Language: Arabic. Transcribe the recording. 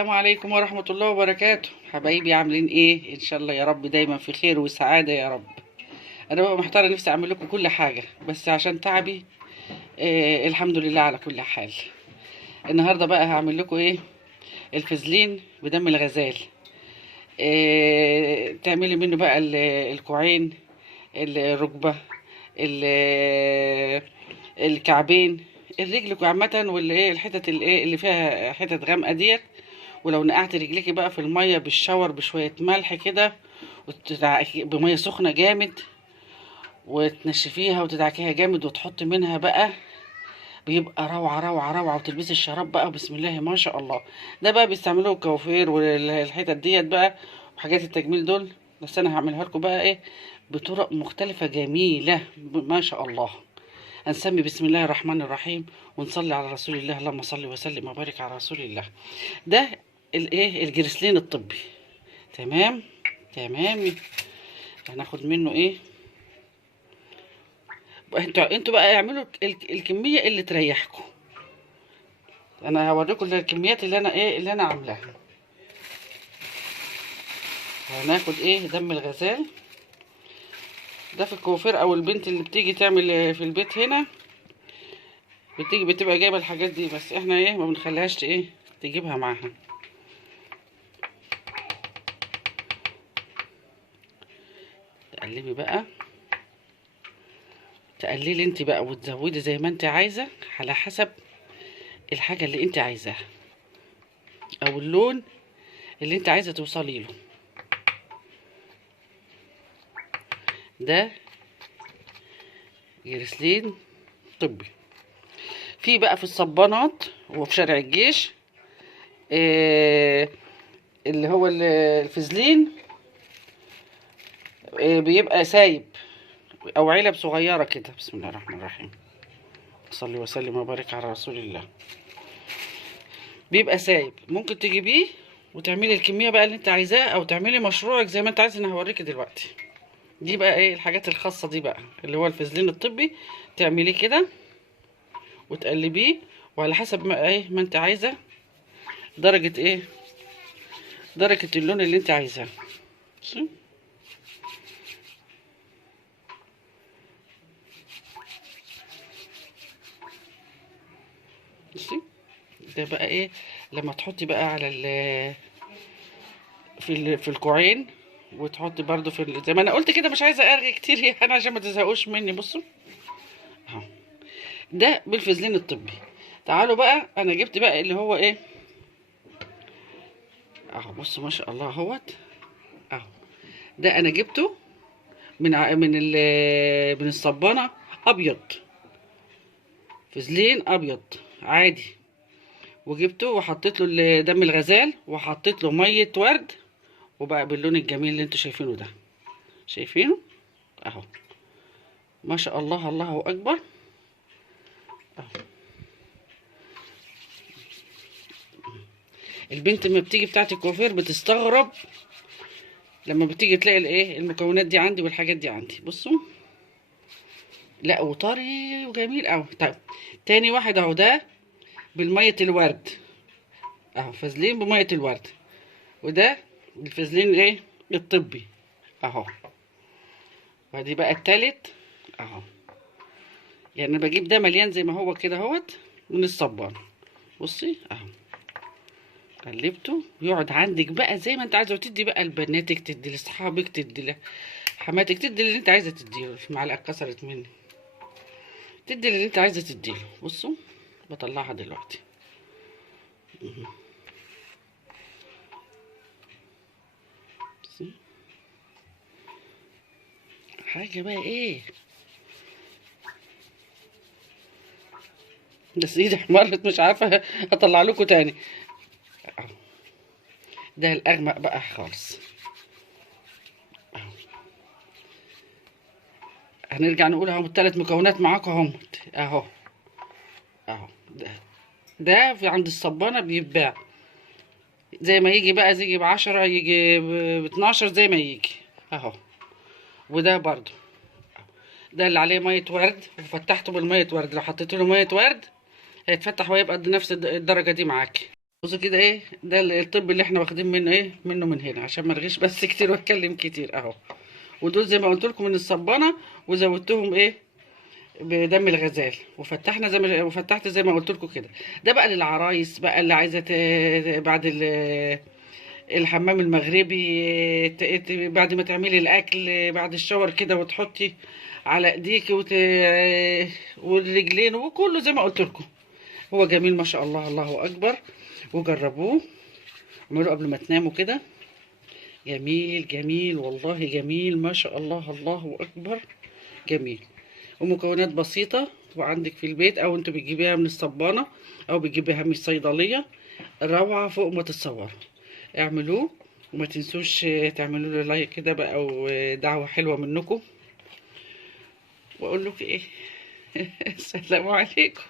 السلام عليكم ورحمة الله وبركاته. حبايبي عاملين ايه؟ ان شاء الله يا رب دايما في خير وسعادة يا رب. انا بقى محتارة نفسي اعمل لكم كل حاجة بس عشان تعبي. الحمد لله على كل حال. النهاردة بقى هعمل لكم ايه؟ الفازلين بدم الغزال. تعملي منه بقى الكوعين، الركبة، الكعبين، الرجل عامة، واللي ايه الحتت اللي ايه اللي فيها حتت غامقة ديت. ولو نقعت رجليكي بقى في الميه بالشاور بشويه ملح كده بميه سخنه جامد، وتنشفيها وتدعكيها جامد وتحطي منها بقى، بيبقى روعه روعه روعه. وتلبسي الشراب بقى بسم الله ما شاء الله. ده بقى بيستعملوه الكوافير والحتت ديت بقى وحاجات التجميل دول. بس انا هعملها لكم بقى ايه بطرق مختلفه جميله ما شاء الله. هنسمي بسم الله الرحمن الرحيم ونصلي على رسول الله، اللهم صل وسلم وبارك على رسول الله. ده الايه الجريسلين الطبي. تمام تمام. هناخد منه ايه، انتوا بقى اعملوا الكميه اللي تريحكم. انا هوريكم الكميات اللي انا ايه اللي انا عاملاها. هناخد ايه دم الغزال ده في الكوافير، او البنت اللي بتيجي تعمل في البيت هنا بتبقى جايبه الحاجات دي، بس احنا ايه ما بنخليهاش ايه تجيبها معاها. تقلبي بقى، تقللي انت بقى وتزودي زي ما انت عايزه على حسب الحاجه اللي انت عايزاها او اللون اللي انت عايزه توصلي له. ده جريسلين طبي. في بقى في الصبانات وفي شارع الجيش اللي هو الفازلين بيبقى سايب او علب صغيره كده. بسم الله الرحمن الرحيم، صلي وسلم وبارك على رسول الله. بيبقى سايب، ممكن تجيبيه وتعملي الكميه بقى اللي انت عايزاه، او تعملي مشروعك زي ما انت عايز. انا هوريكي دلوقتي. دي بقى ايه الحاجات الخاصه دي بقى اللي هو الفازلين الطبي. تعمليه كده وتقلبيه، وعلى حسب ما ايه ما انت عايزه درجه ايه درجه اللون اللي انت عايزاه. بصي ده بقى ايه لما تحطي بقى على في الكوعين، وتحطي برضو زي ما انا قلت كده. مش عايزه ارغي كتير يعني عشان ما تزهقوش مني. بصوا اهو ده بالفازلين الطبي. تعالوا بقى انا جبت بقى اللي هو ايه اهو. بصوا ما شاء الله اهوت اهو. ده انا جبته من الصبانه ابيض، فازلين ابيض عادي. وجبته وحطيت له دم الغزال وحطيت له ميه ورد، وبقى باللون الجميل اللي انتوا شايفينه ده. شايفينه اهو ما شاء الله الله اكبر اهو. البنت لما بتيجي بتاعت الكوافير بتستغرب لما بتيجي تلاقي الايه المكونات دي عندي والحاجات دي عندي. بصوا لا وطري وجميل اهو. طيب تاني واحد اهو ده بالميه الورد اهو، فازلين بميه الورد. وده الفازلين ايه الطبي اهو. وادي بقى التالت اهو. يعني انا بجيب ده مليان زي ما هو كده اهوت من الصبان. بصي اهو قلبته ويقعد عندك بقى زي ما انت عايزه، وتدي بقى لبناتك، تدي لاصحابك، تدي لحماتك، تدي اللي انت عايزه تديله. المعلقه اتكسرت مني. تدي اللي انت عايزه تديله. بصوا بطلعها دلوقتي. بصي حاجه بقى ايه، بس ايدي احمرت مش عارفه اطلع لكم تاني. ده الاغمق بقى خالص. هنرجع نقول اهو الثلاث مكونات معاكم اهو اهو اهو. ده في عند الصبانه بيتباع زي ما يجي بقى، يجي ب10 يجي ب12 زي ما يجي اهو. وده برضو ده اللي عليه ميه ورد، وفتحته بالميه ورد. لو حطيت له ميه ورد هيتفتح ويبقى نفس الدرجه دي معاكي. بصوا كده ايه ده الطب اللي احنا واخدين منه ايه منه من هنا، عشان ما ارغيش بس كتير واتكلم كتير اهو. ودول زي ما قلت لكم من الصبانه، وزودتهم ايه بدم الغزال، وفتحنا وفتحت زي ما قلت لكم كده. ده بقى للعرايس بقى اللي عايزه بعد الحمام المغربي، بعد ما تعملي الاكل بعد الشاور كده، وتحطي على ايديك والرجلين وكله زي ما قلت لكم. هو جميل ما شاء الله، الله اكبر. وجربوه، اعملوا قبل ما تناموا كده. جميل جميل والله، جميل ما شاء الله، الله اكبر. جميل. ومكونات بسيطة وعندك في البيت، او انتوا بتجيبيها من الصبانة او بتجيبيها من الصيدلية. روعة فوق ما تتصوروا. اعملوه، وما تنسوش تعملوا له لايك كده بقى، ودعوة حلوة منكم. واقول لك ايه السلام عليكم.